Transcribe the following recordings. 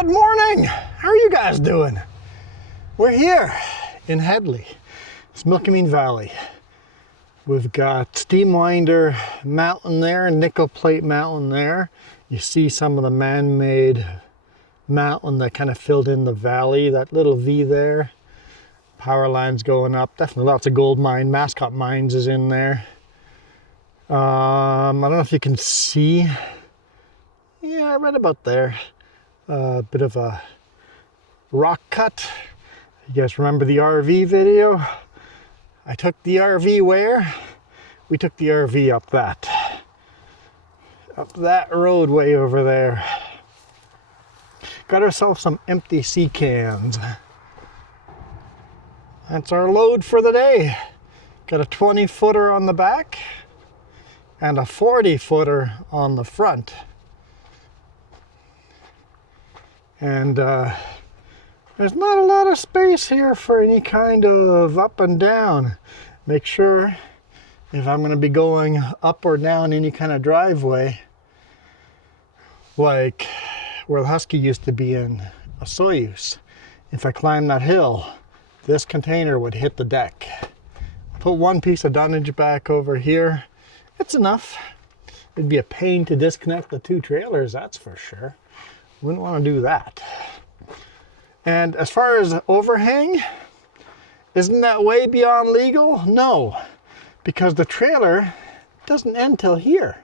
Good morning! How are you guys doing? We're here in Hedley. It's Milkameen Valley. We've got Steam Winder Mountain there, Nickel Plate Mountain there. You see some of the man-made mountain that kind of filled in the valley, that little V there. Power lines going up, definitely lots of gold mine. Mascot Mines is in there. I don't know if you can see. Yeah, right about there. A bit of a rock cut. You guys remember the RV video? I took the RV where? We took the RV up that roadway over there. Got ourselves some empty sea cans. That's our load for the day. Got a 20-footer on the back and a 40-footer on the front. And there's not a lot of space here for any kind of up and down. Make sure if I'm going to be going up or down any kind of driveway, like where the Husky used to be in a Soyuz, if I climb that hill, this container would hit the deck. Put one piece of dunnage back over here. It's enough. It'd be a pain to disconnect the two trailers, that's for sure. Wouldn't want to do that. And as far as overhang, isn't that way beyond legal? No, because the trailer doesn't end till here.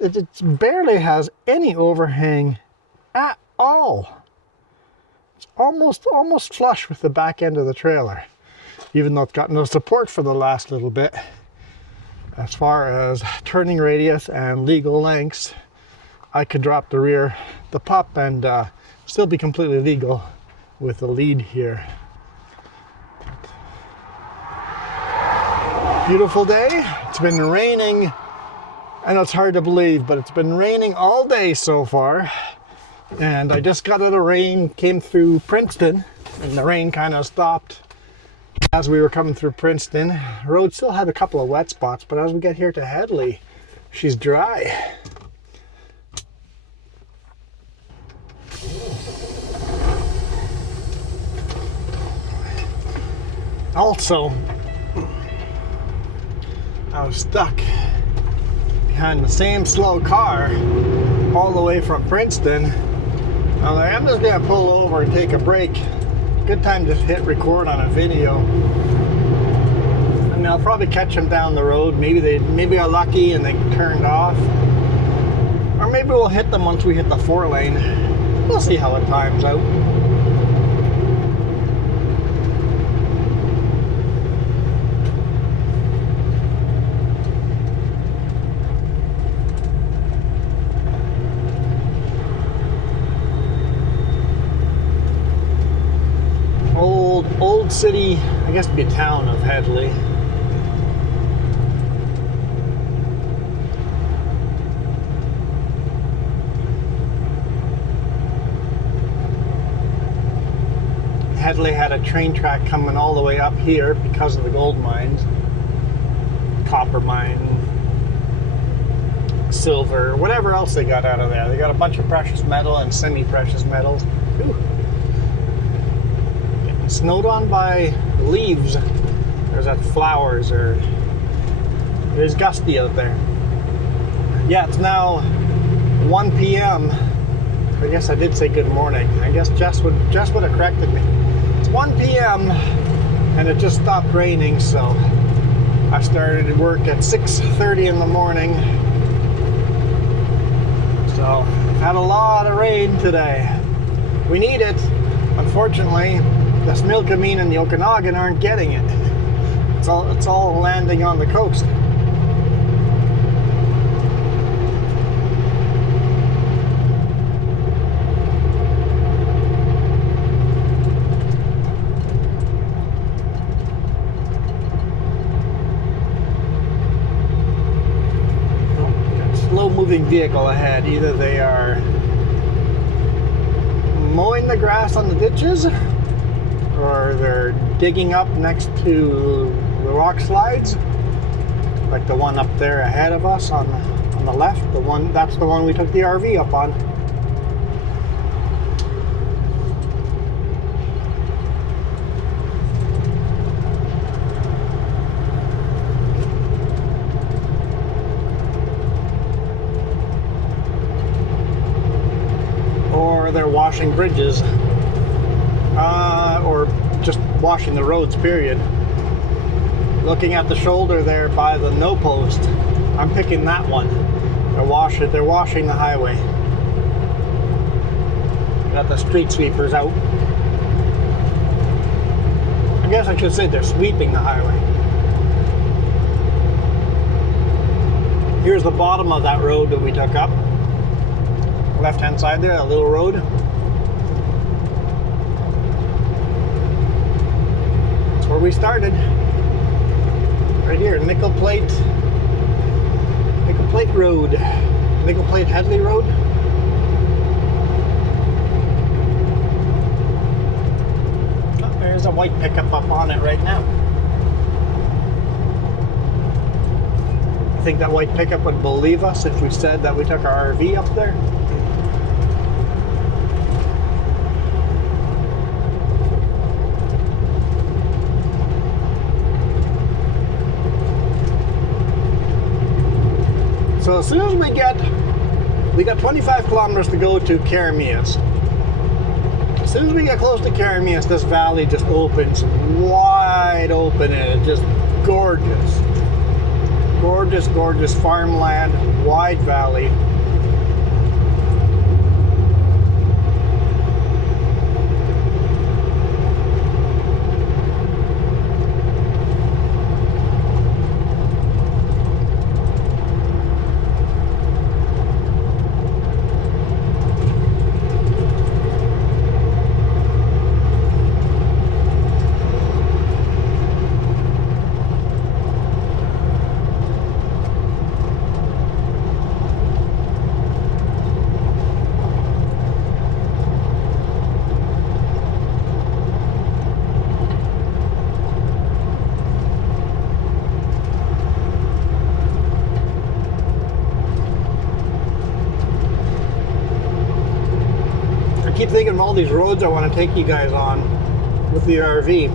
It barely has any overhang at all. It's almost flush with the back end of the trailer, even though it's got no support for the last little bit. As far as turning radius and legal lengths, I could drop the pup and still be completely legal with the lead here. Beautiful day. It's been raining. I know it's hard to believe, but it's been raining all day so far. And I just got out of rain, came through Princeton, and the rain kind of stopped as we were coming through Princeton. The road still had a couple of wet spots, but as we get here to Hedley, she's dry. Also, I was stuck behind the same slow car all the way from Princeton. I'm like, I'm just gonna pull over and take a break. Good time to hit record on a video. I mean, I'll probably catch them down the road. Maybe I'm lucky and they turned off, or maybe we'll hit them once we hit the 4-lane. We'll see how it times out. Old city, I guess it'd be a town of Hedley. Hedley had a train track coming all the way up here because of the gold mines. Copper mine, silver, whatever else they got out of there. They got a bunch of precious metal and semi-precious metals. Ooh. Getting snowed on by leaves. There's that flowers, or it is gusty out there. Yeah, it's now 1 p.m. I guess I did say good morning. I guess Jess would have corrected me. 1 p.m. and it just stopped raining, so I started work at 6:30 in the morning. So I've had a lot of rain today. We need it. Unfortunately, the Milkameen and the Okanagan aren't getting it. It's all landing on the coast. Moving vehicle ahead. Either they are mowing the grass on the ditches, or they're digging up next to the rock slides, like the one up there ahead of us on the left. That's the one we took the RV up on. washing bridges, or just washing the roads, period. Looking at the shoulder there by the no post, I'm picking that one. They're washing the highway. Got the street sweepers out. I guess I should say they're sweeping the highway. Here's the bottom of that road that we took up. Left-hand side there, a little road. That's where we started. Right here, Nickel Plate Road. Nickel Plate Hedley Road. Oh, there's a white pickup up on it right now. I think that white pickup would believe us if we said that we took our RV up there. So as soon as we got 25 kilometers to go to Keremeos. As soon as we get close to Keremeos, this valley just opens wide open, and it's just gorgeous. Gorgeous, gorgeous farmland, wide valley. I keep thinking of all these roads I want to take you guys on with the RV.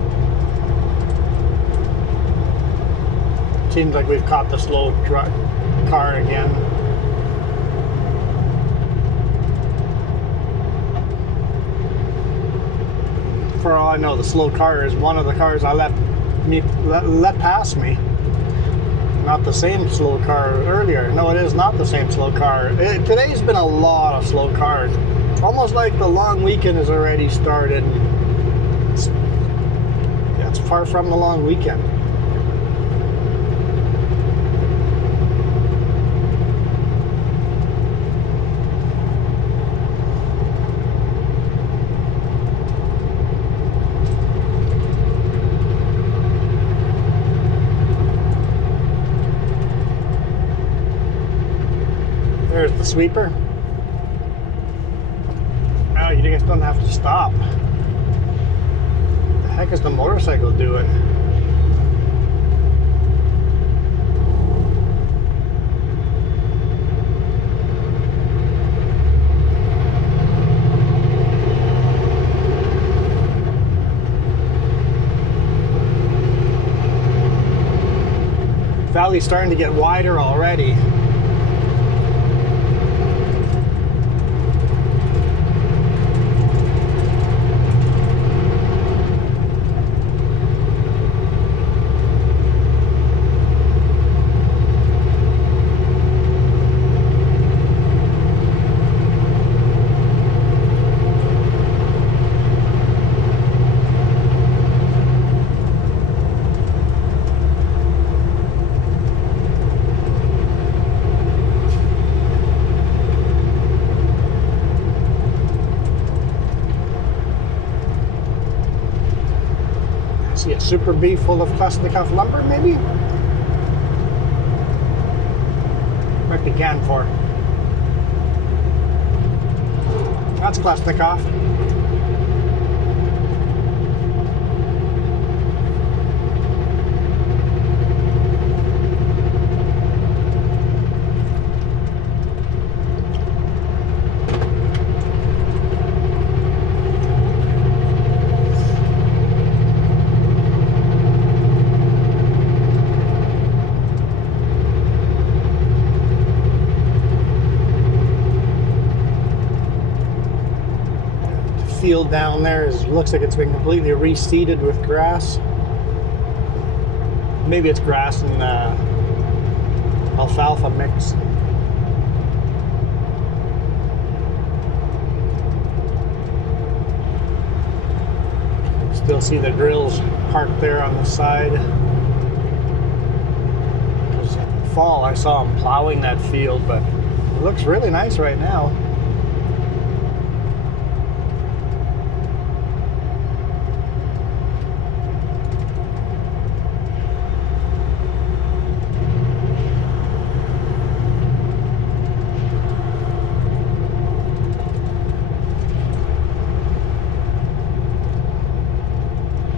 Seems like we've caught the slow car again. For all I know, the slow car is one of the cars I let pass me. Not the same slow car earlier. No, it is not the same slow car. Today's been a lot of slow cars. Almost like the long weekend has already started. It's far from the long weekend. There's the sweeper. Oh, you guys don't have to stop. What the heck is the motorcycle doing? Valley's starting to get wider already. See a Super B full of Klashnikov lumber, maybe? Might be Canfor. That's Klashnikov. field down there looks like it's been completely reseeded with grass. Maybe it's grass and alfalfa mix. Still see the drills parked there on the side. Fall, I saw them plowing that field, but it looks really nice right now.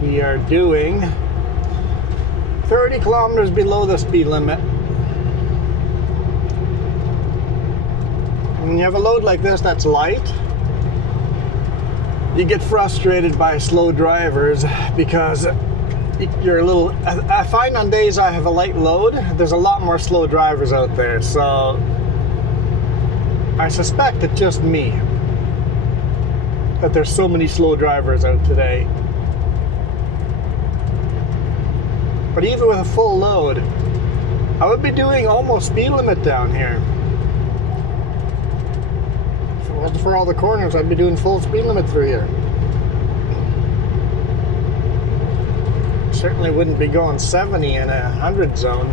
We are doing 30 kilometers below the speed limit. When you have a load like this that's light, you get frustrated by slow drivers because you're a little... I find on days I have a light load, there's a lot more slow drivers out there, so I suspect it's just me that there's so many slow drivers out today. But even with a full load, I would be doing almost speed limit down here. If it wasn't for all the corners, I'd be doing full speed limit through here. Certainly wouldn't be going 70 in a 100 zone.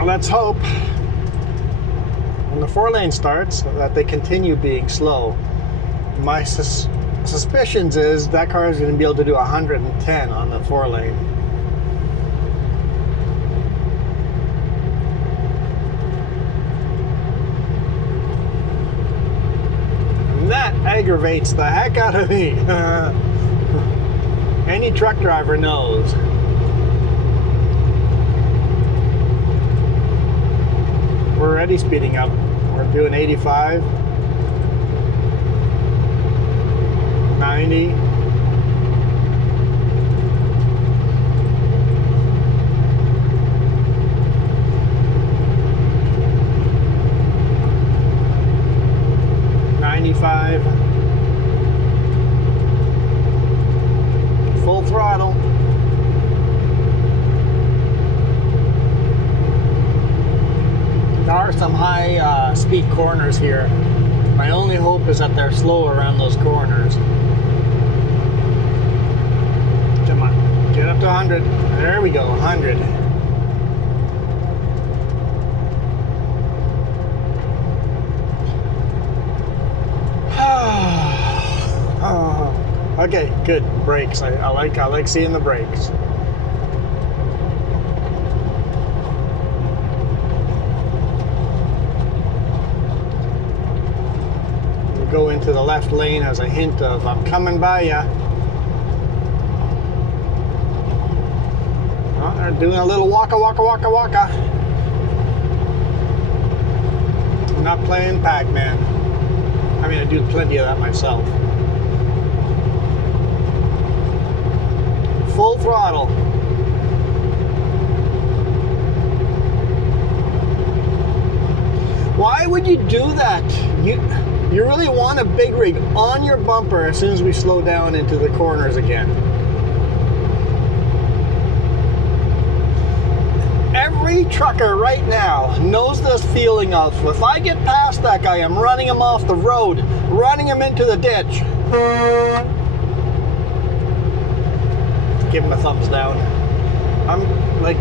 Let's hope when the 4-lane starts that they continue being slow. My suspicions is that car is going to be able to do 110 on the 4-lane. And that aggravates the heck out of me. Any truck driver knows. We're already speeding up. We're doing 85, 90. Full throttle. There are some high speed corners here. My only hope is that they're slow around those corners. Come on, get up to 100. There we go, 100. Okay, good. Brakes. I like seeing the brakes. Go into the left lane as a hint of I'm coming by ya. Oh, they're doing a little waka. I'm not playing Pac-Man. I mean, I do plenty of that myself. Full throttle. Why would you do that? You really want a big rig on your bumper as soon as we slow down into the corners again. Every trucker right now knows this feeling of, if I get past that guy, I'm running him off the road, running him into the ditch. Give him a thumbs down. I'm like,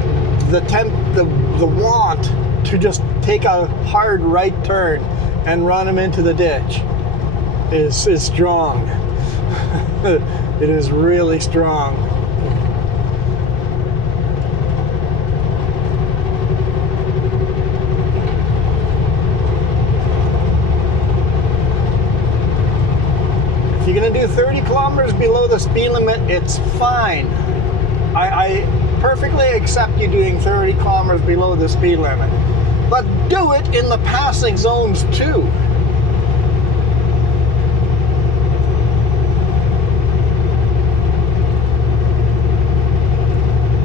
the want to just take a hard right turn and run him into the ditch is strong. It is really strong. If you're gonna do 30 kilometers below the speed limit, it's fine. I perfectly accept you doing 30 kilometers below the speed limit. but do it in the passing zones too.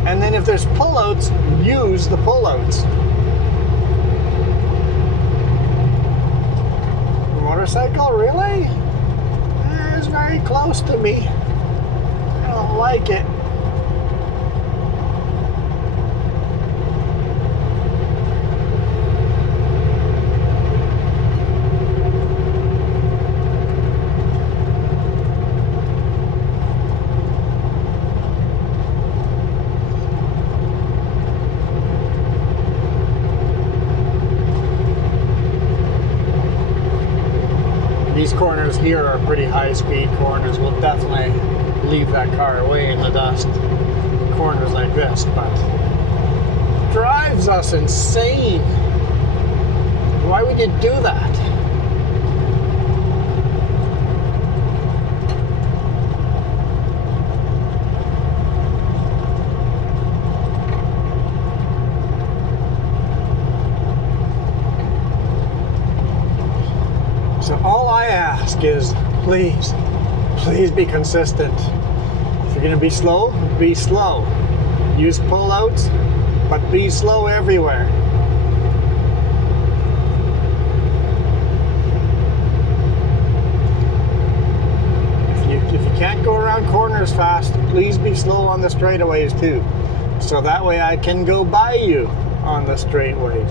And then if there's pullouts, use the pullouts. Motorcycle, really? It's very close to me. I don't like it. These corners here are pretty high-speed corners. We'll definitely leave that car away in the dust. Corners like this, but drives us insane. Why would you do that? So all I ask is, please be consistent. If you're gonna be slow, be slow. Use pullouts, but be slow everywhere. If you can't go around corners fast, please be slow on the straightaways too. So that way I can go by you on the straightaways.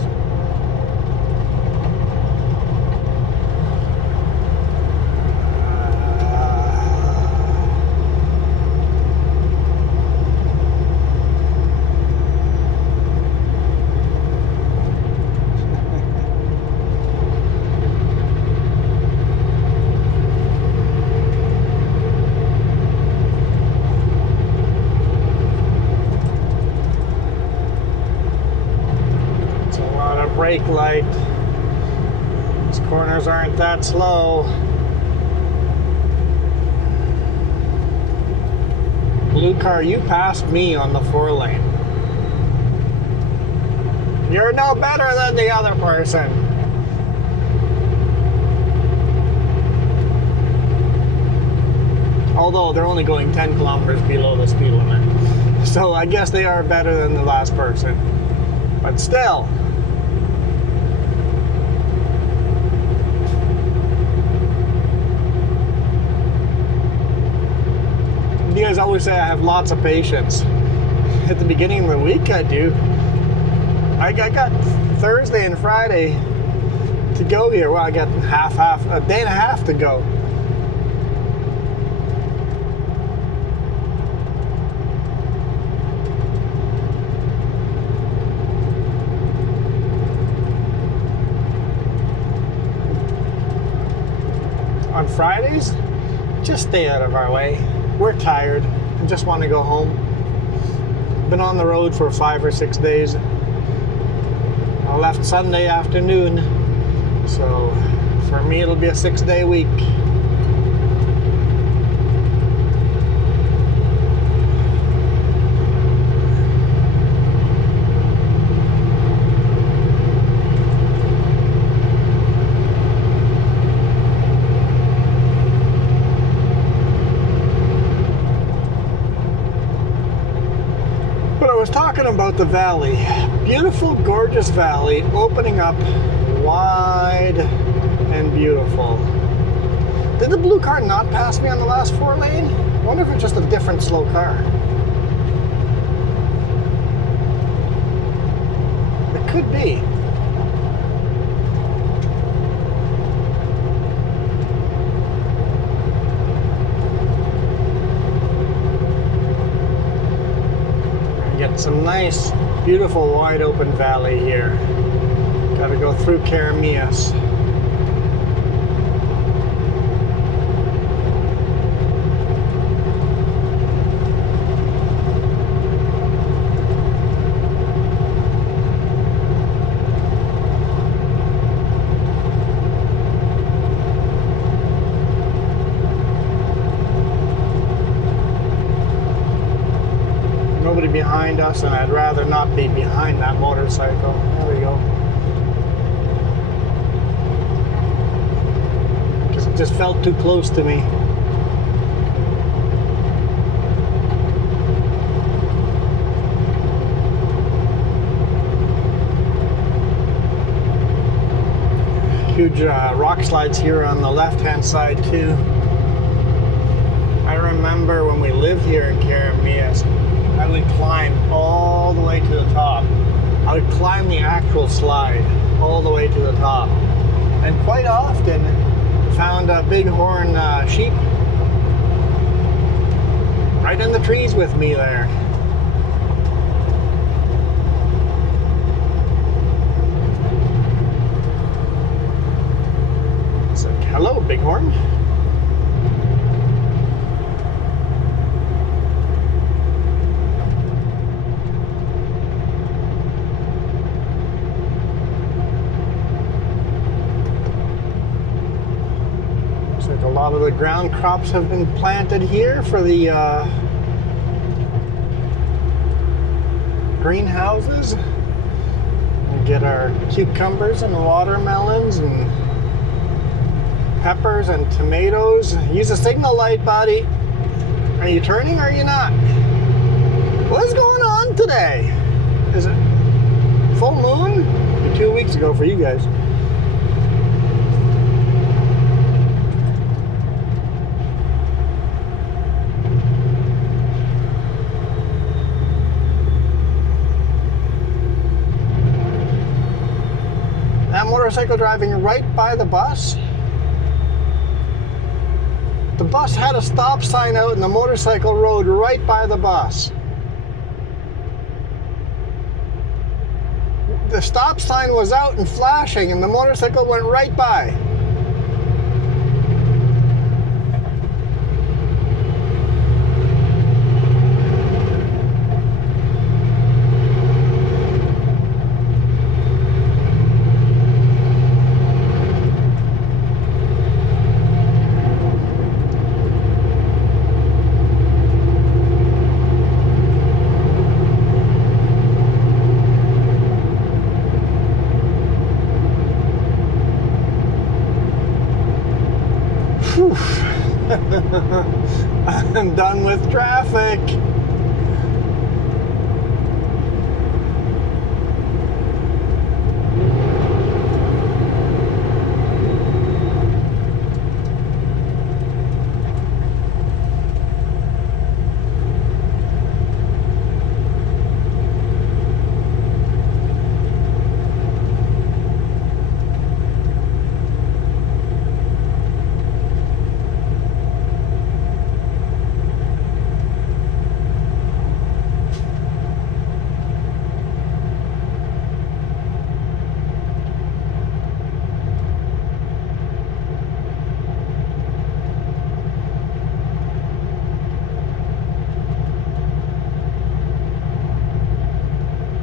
Brake light. These corners aren't that slow. Blue car, you passed me on the 4-lane. You're no better than the other person. Although they're only going 10 kilometers below the speed limit. So I guess they are better than the last person. But still. You guys always say I have lots of patience. At the beginning of the week I do. I got Thursday and Friday to go here. Well, I got a day and a half to go. On Fridays, just stay out of our way. We're tired and just want to go home. Been on the road for 5 or 6 days. I left Sunday afternoon, so for me it'll be a 6-day week. I was talking about the valley. Beautiful, gorgeous valley opening up wide and beautiful. Did the blue car not pass me on the last 4-lane? I wonder if it's just a different slow car. It could be. Some nice, beautiful, wide open valley here. Got to go through Keremeos. Nobody behind us, and I'd rather not be behind that motorcycle. There we go. just felt too close to me. Huge rock slides here on the left-hand side too. I remember when we lived here in Keremeos, I would climb all the way to the top. I would climb the actual slide all the way to the top, and quite often found bighorn sheep right in the trees with me there. It's like, hello, bighorn. A lot of the ground crops have been planted here for the greenhouses. We get our cucumbers and watermelons and peppers and tomatoes. Use a signal light, buddy. Are you turning or are you not? What's going on today? Is it full moon? 2 weeks ago for you guys. Motorcycle driving right by the bus. The bus had a stop sign out and the motorcycle rode right by the bus. The stop sign was out and flashing and the motorcycle went right by. I'm done with traffic.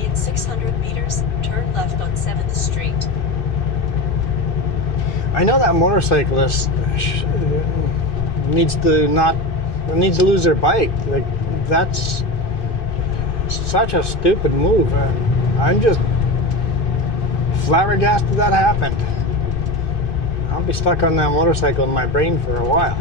In 600 meters, turn left on 7th Street. I know that motorcyclist needs to lose their bike. Like, that's such a stupid move. I'm just flabbergasted that happened. I'll be stuck on that motorcycle in my brain for a while.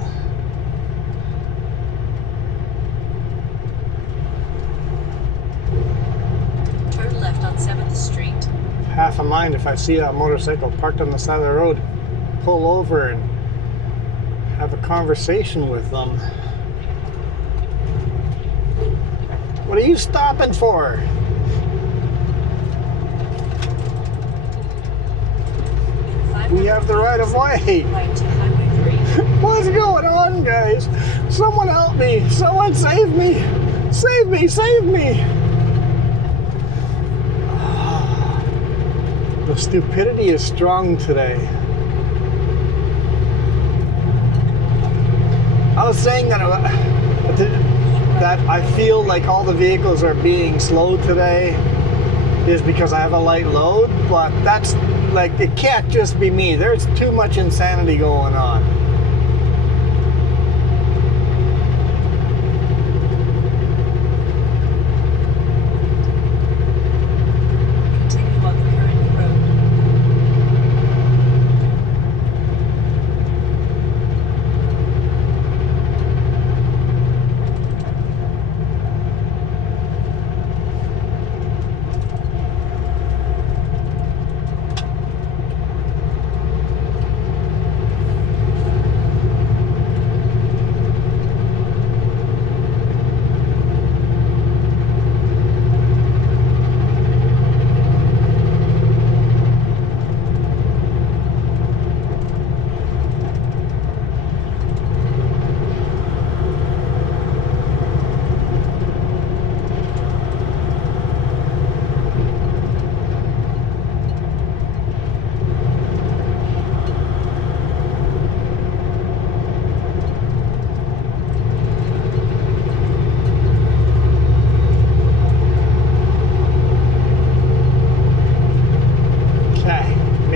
Turn left on 7th Street. Half a mind if I see a motorcycle parked on the side of the road, pull over and have a conversation with them. What are you stopping for? We have the right of way. Right to Highway 3. What's going on, guys? Someone help me. Someone save me. Save me, save me. The stupidity is strong today. I was saying that I feel like all the vehicles are being slow today is because I have a light load, but that's like, it can't just be me. There's too much insanity going on. Continue on the current road.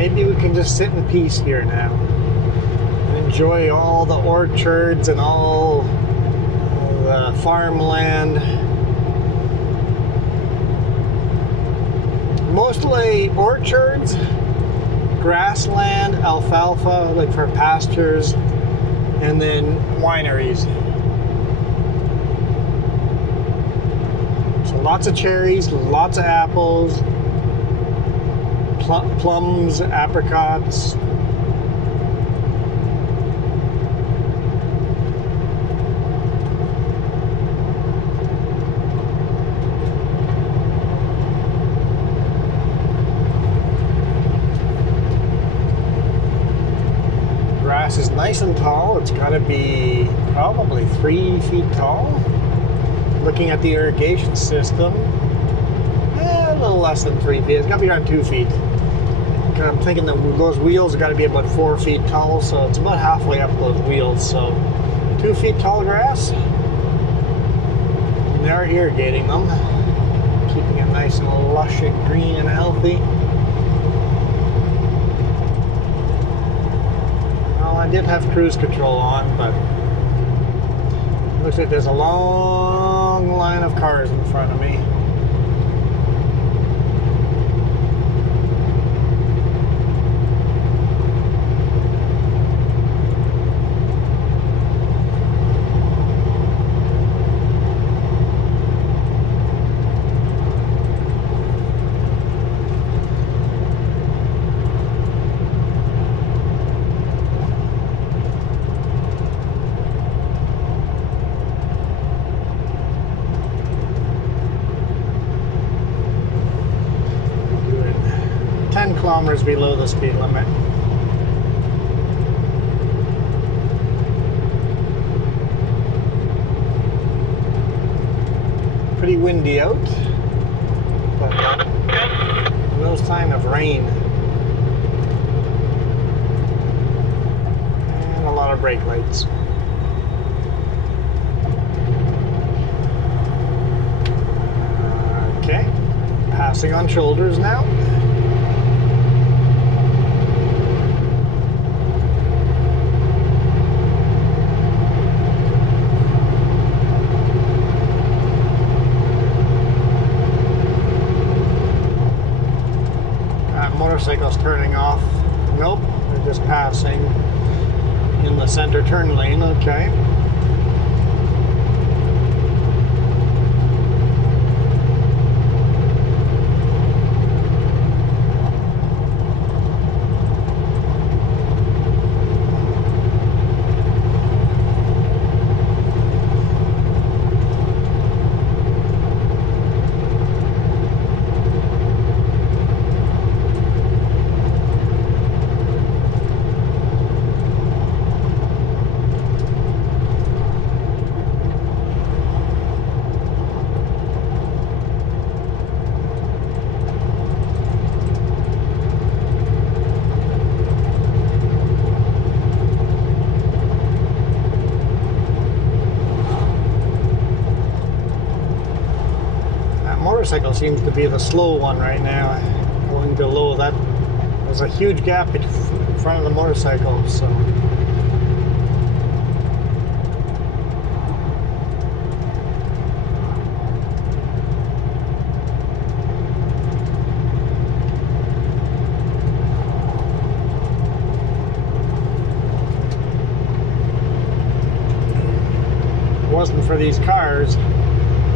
maybe we can just sit in peace here now and enjoy all the orchards and all the farmland. Mostly orchards, grassland, alfalfa, like for pastures, and then wineries. So lots of cherries, lots of apples, plums, apricots. Grass is nice and tall. It's got to be probably 3 feet tall. Looking at the irrigation system, a little less than 3 feet. It's got to be around 2 feet. I'm thinking that those wheels got to be about 4 feet tall, so it's about halfway up those wheels. So 2 feet tall grass. And they're irrigating them, keeping it nice and lush and green and healthy. Well, I did have cruise control on, but it looks like there's a long line of cars in front of me. Kilometers below the speed limit. Pretty windy out, but no sign of rain. And a lot of brake lights. Okay, passing on shoulders now. Motorcycles turning off. Nope, they're just passing in the center turn lane. Okay. Motorcycle seems to be the slow one right now. Going below that, there's a huge gap in front of the motorcycle, so. If it wasn't for these cars,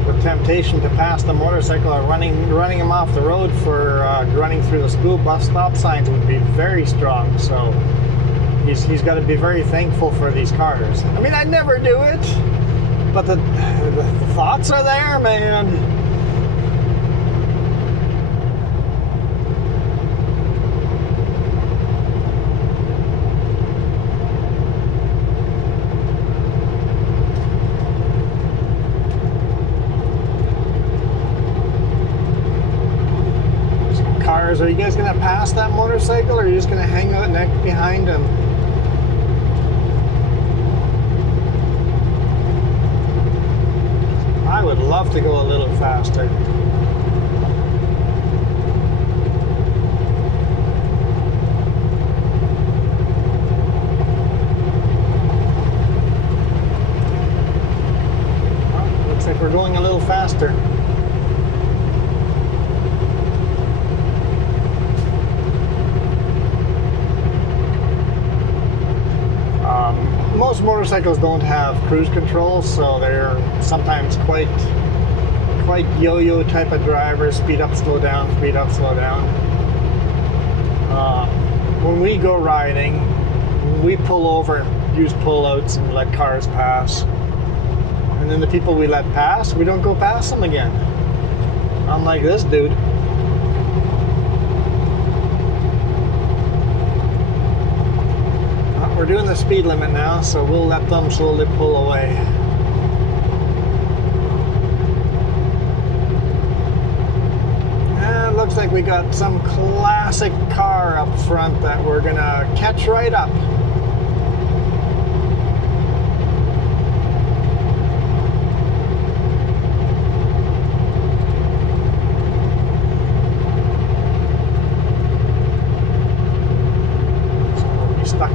the temptation to pass the motorcycle or running him off the road for running through the school bus stop signs would be very strong. So he's got to be very thankful for these cars. I mean, I'd never do it, but the thoughts are there, man. Are you guys going to pass that motorcycle, or are you just going to hang out next behind him? I would love to go a little faster. motorcycles don't have cruise control, so they're sometimes quite yo-yo type of drivers. Speed up, slow down, speed up, slow down. When we go riding, we pull over, use pullouts, and let cars pass. And then the people we let pass, we don't go past them again. Unlike this dude. We're doing the speed limit now, so we'll let them slowly pull away. And it looks like we got some classic car up front that we're gonna catch right up.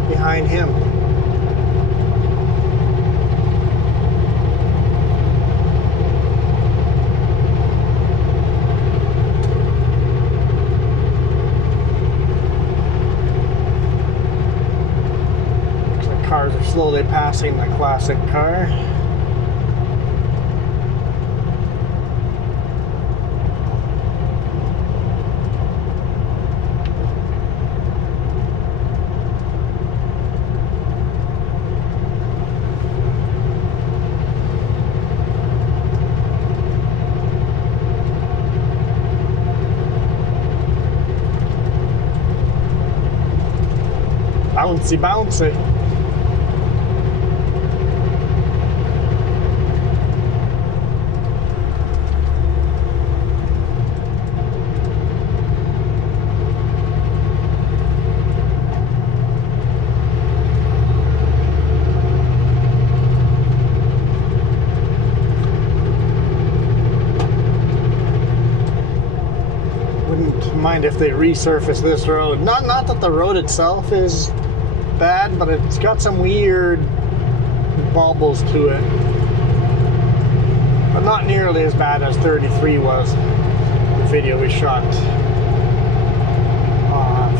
Behind him. Looks like cars are slowly passing the classic car. Bouncy, bouncy. Wouldn't mind if they resurface this road. Not that the road itself is bad, but it's got some weird bobbles to it, but not nearly as bad as 33 was, the video we shot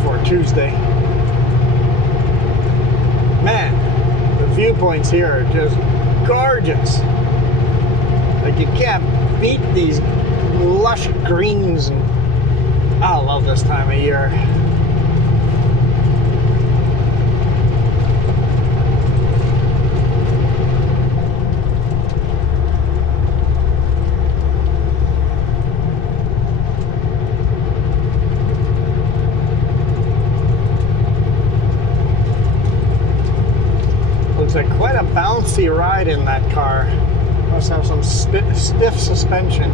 for Tuesday. Man, the viewpoints here are just gorgeous. Like, you can't beat these lush greens, and I love this time of year. Looks like quite a bouncy ride in that car. Must have some stiff suspension.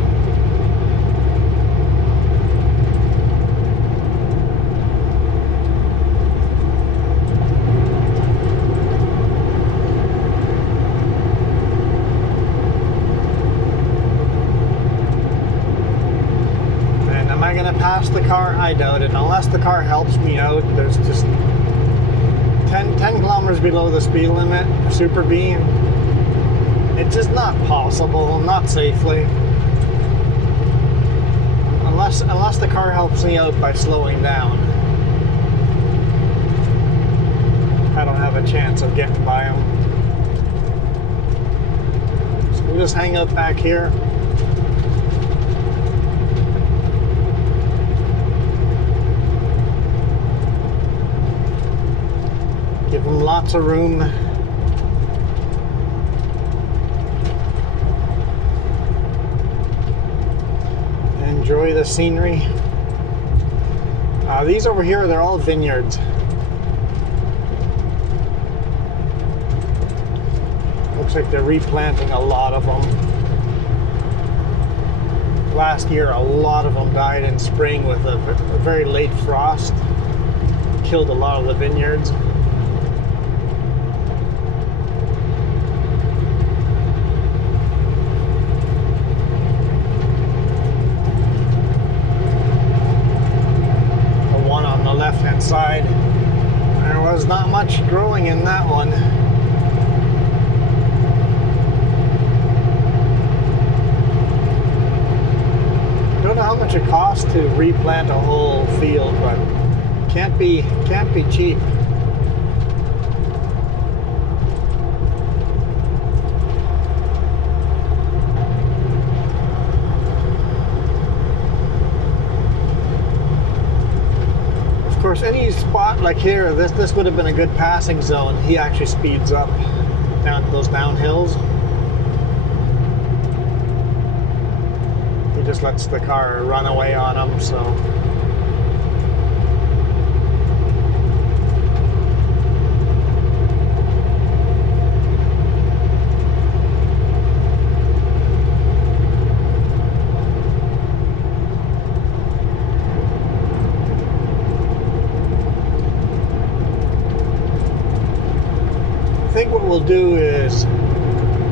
And am I going to pass the car? I doubt it. Unless the car helps me out, there's just 10 kilometers below the speed limit, Super Beam. It's just not possible, not safely. Unless the car helps me out by slowing down. I don't have a chance of getting by them. So we'll just hang out back here. Give them lots of room. Enjoy the scenery. These over here, they're all vineyards. Looks like they're replanting a lot of them. Last year, a lot of them died in spring with a very late frost. Killed a lot of the vineyards. Left-hand side, there was not much growing in that one. I don't know how much it costs to replant a whole field, but can't be cheap. course, any spot like here, this would have been a good passing zone. He actually speeds up down those downhills. He just lets the car run away on him, so. I think what we'll do is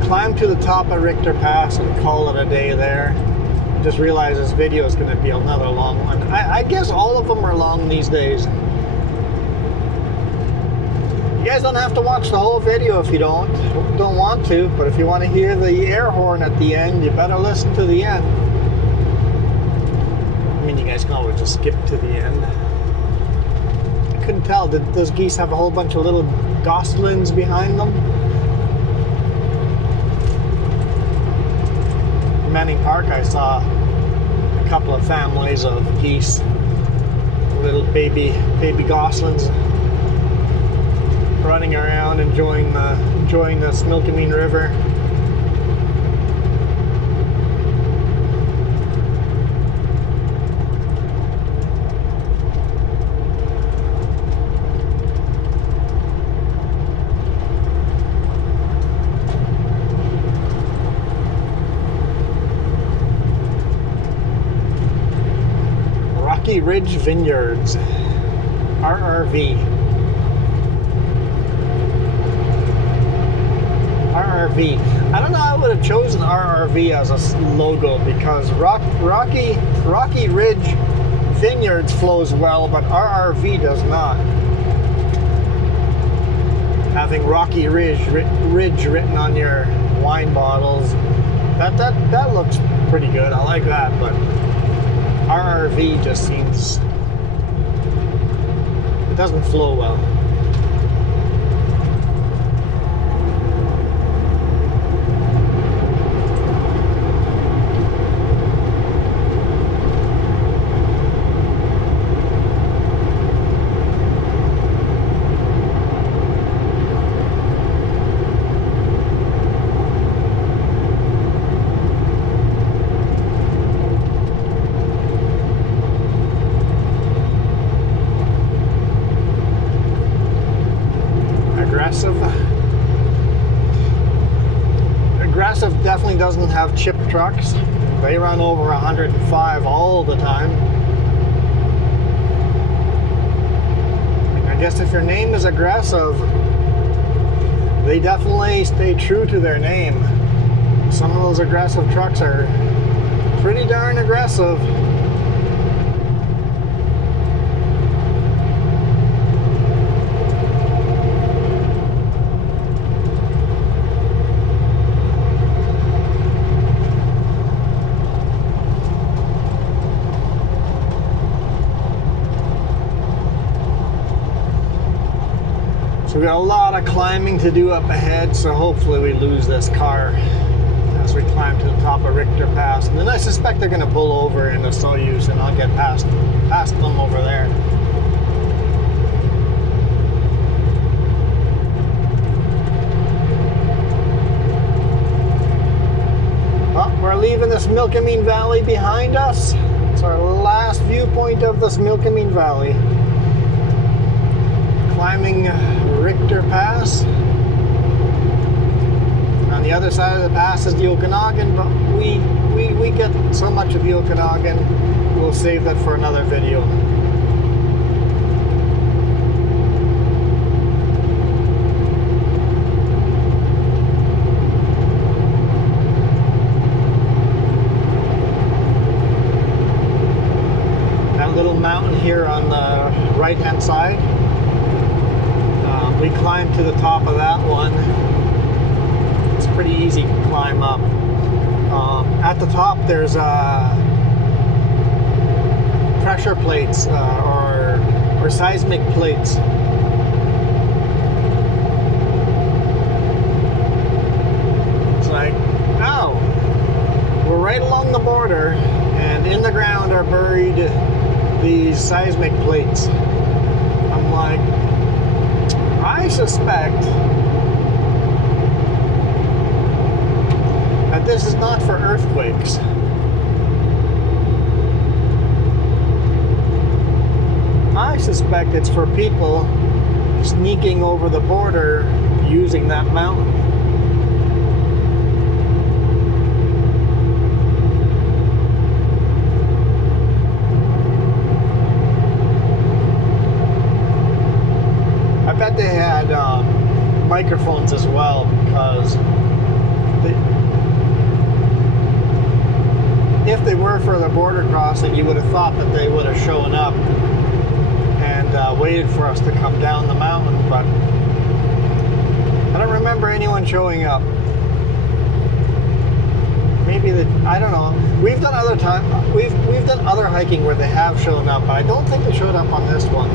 climb to the top of Richter Pass and call it a day there. Just realize this video is going to be another long one. I guess all of them are long these days. You guys don't have to watch the whole video if you don't want to, but if you want to hear the air horn at the end, you better listen to the end. I mean, you guys can always just skip to the end. I couldn't tell, did those geese have a whole bunch of little goslings behind them? In Manning Park, I saw a couple of families of geese, little baby goslings, running around enjoying the Smilkameen River. Rocky Ridge Vineyards, RRV. I don't know how I would have chosen RRV as a logo because Rocky Ridge Vineyards flows well, but RRV does not. Having Rocky Ridge written on your wine bottles, that looks pretty good. I like that, but RRV just seems, it doesn't flow well. Aggressive definitely doesn't have chip trucks. They run over 105 all the time. I guess if your name is Aggressive, they definitely stay true to their name. Some of those aggressive trucks are pretty darn aggressive. So we got a lot of climbing to do up ahead, so hopefully we lose this car as we climb to the top of Richter Pass. And then I suspect they're going to pull over in the Soyuz and I'll get past them over there. Well, we're leaving this Smilkameen Valley behind us. It's our last viewpoint of the Smilkameen Valley. Climbing Richter Pass. On the other side of the pass is the Okanagan, but we get so much of the Okanagan, we'll save that for another video. That little mountain here on the right hand side, we climbed to the top of that one. It's pretty easy to climb up. At the top there's pressure plates or seismic plates. It's like, oh, we're right along the border and in the ground are buried these seismic plates. I'm like, I suspect that this is not for earthquakes. I suspect it's for people sneaking over the border using that mountain. I bet they had microphones as well, because if they were for the border crossing, you would have thought that they would have shown up and waited for us to come down the mountain, but I don't remember anyone showing up. Maybe I don't know. We've done we've done other hiking where they have shown up, but I don't think they showed up on this one.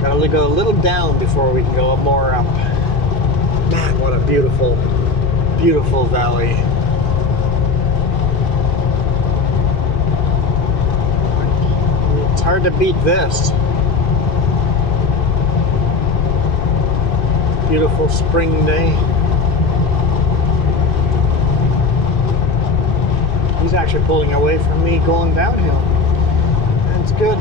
Gotta go a little down before we can go more up. Man, what a beautiful, beautiful valley. It's hard to beat this. Beautiful spring day. He's actually pulling away from me going downhill. That's good.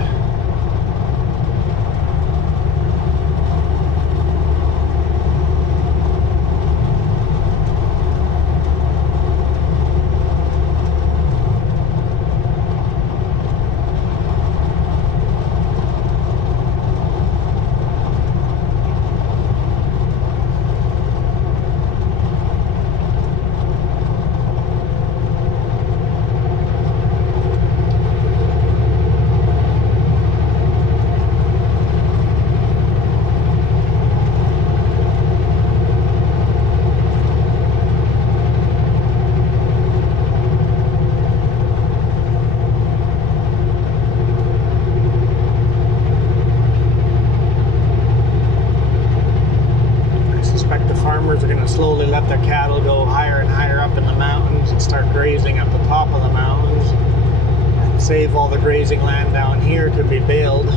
Are going to slowly let their cattle go higher and higher up in the mountains and start grazing at the top of the mountains and save all the grazing land down here to be baled.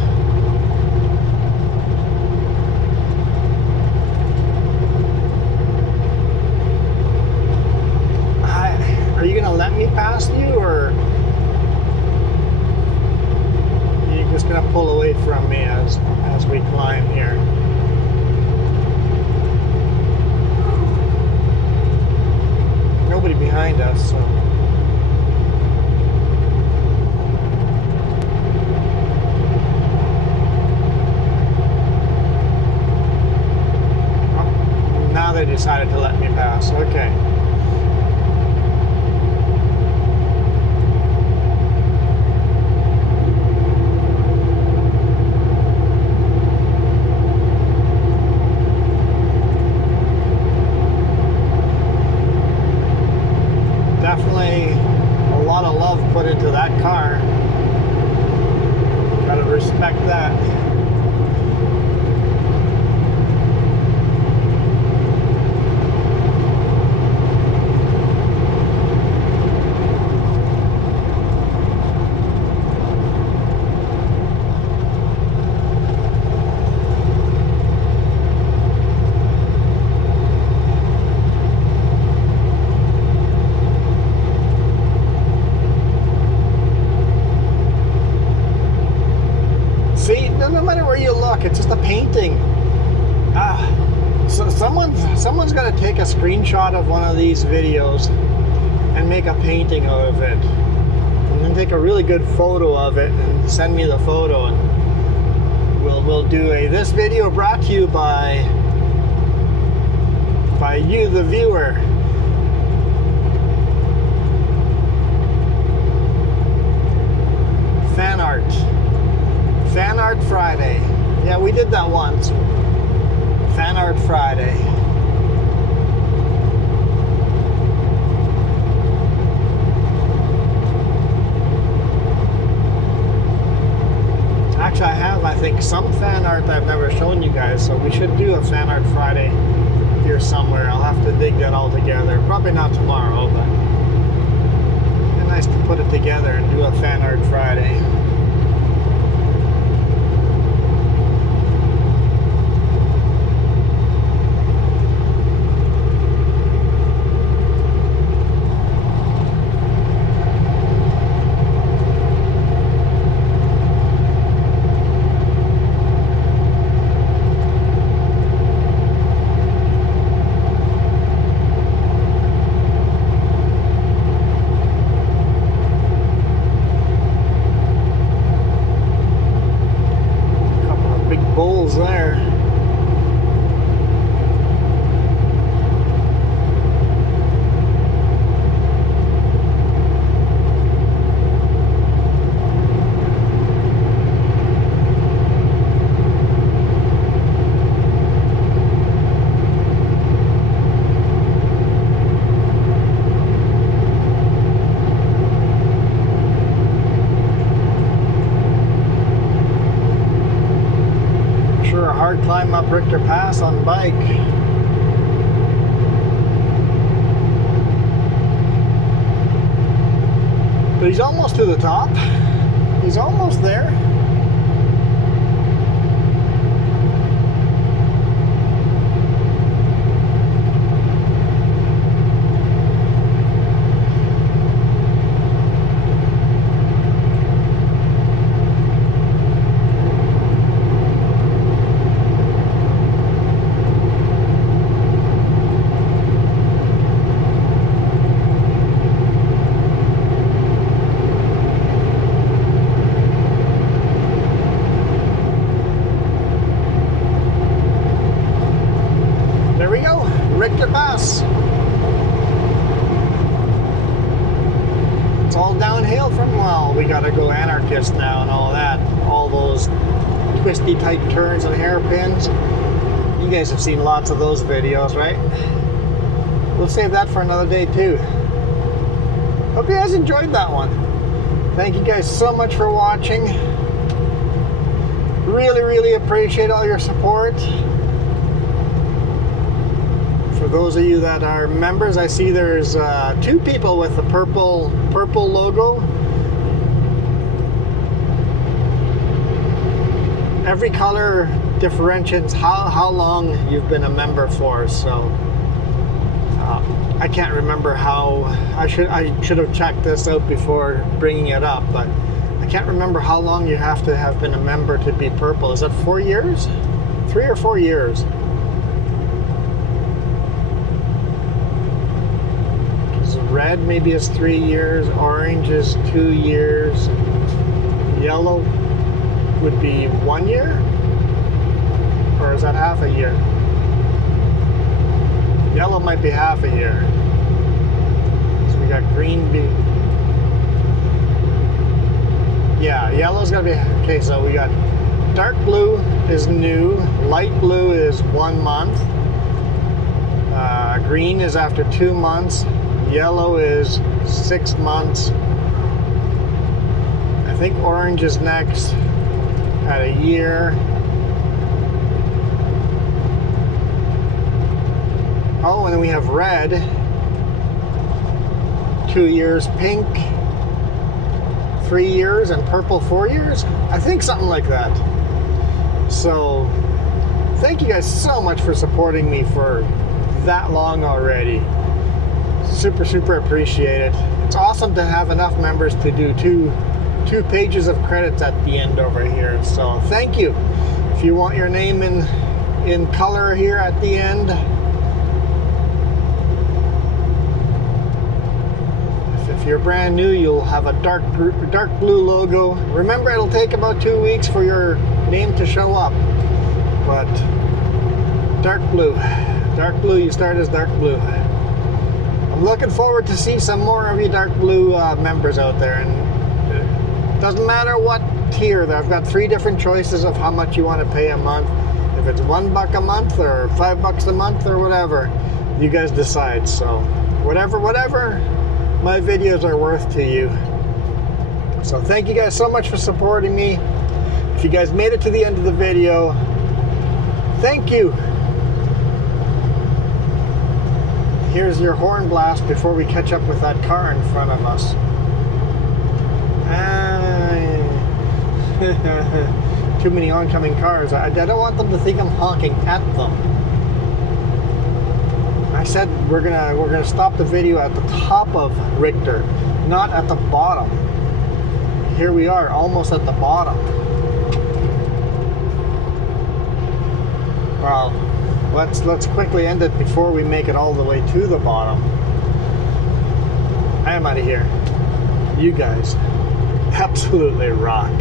Are you going to let me pass you, or are you just going to pull away from me as we climb here? Nobody behind us, so. Oh, now they decided to let me pass. Okay. Definitely a lot of love put into that car. Gotta respect that. No matter where you look, it's just a painting. So someone's got to take a screenshot of one of these videos and make a painting out of it, and then take a really good photo of it and send me the photo, and we'll do this video brought to you by you, the viewer. Fan art Friday. Yeah, we did that once. Fan art Friday. Actually, I think some fan art I've never shown you guys, so we should do a fan art Friday here somewhere. I'll have to dig that all together. Probably not tomorrow, but. And nice to put it together and do a fan art Friday. There. Hard climb up Richter Pass on bike. But he's almost to the top. He's almost there. Richter Pass. It's all downhill from, well, we gotta go anarchist now and all that. All those twisty tight turns and hairpins. You guys have seen lots of those videos, right? We'll save that for another day too. Hope you guys enjoyed that one. Thank you guys so much for watching. Really appreciate all your support. For those of you that are members, I see there's 2 people with the purple logo. Every color differentiates how long you've been a member for. So I can't remember how. I should have checked this out before bringing it up, but I can't remember how long you have to have been a member to be purple. Is that 4 years? 3 or 4 years? Red maybe is 3 years, orange is 2 years, yellow would be 1 year, or is that half a year? Yellow might be half a year. So we got green, yeah, yellow's gonna be, okay, so we got dark blue is new, light blue is 1 month, green is after 2 months, yellow is 6 months. I think orange is next at a year. Oh, and then we have red, 2 years, pink, 3 years, and purple 4 years. I think something like that. So thank you guys so much for supporting me for that long already. Super appreciate it. It's awesome to have enough members to do two pages of credits at the end over here. So thank you. If you want your name in color here at the end, if you're brand new, you'll have a dark blue logo. Remember, it'll take about 2 weeks for your name to show up, but dark blue, you start as dark blue. I'm looking forward to see some more of you dark blue members out there, and it doesn't matter what tier. I've got 3 different choices of how much you want to pay a month. If it's $1 a month or $5 a month or whatever, you guys decide. So whatever my videos are worth to you. So thank you guys so much for supporting me. If you guys made it to the end of the video, thank you. Here's your horn blast before we catch up with that car in front of us. Too many oncoming cars. I don't want them to think I'm honking at them. I said we're gonna stop the video at the top of Richter, not at the bottom. Here we are, almost at the bottom. Well, let's quickly end it before we make it all the way to the bottom. I am out of here. You guys absolutely rock.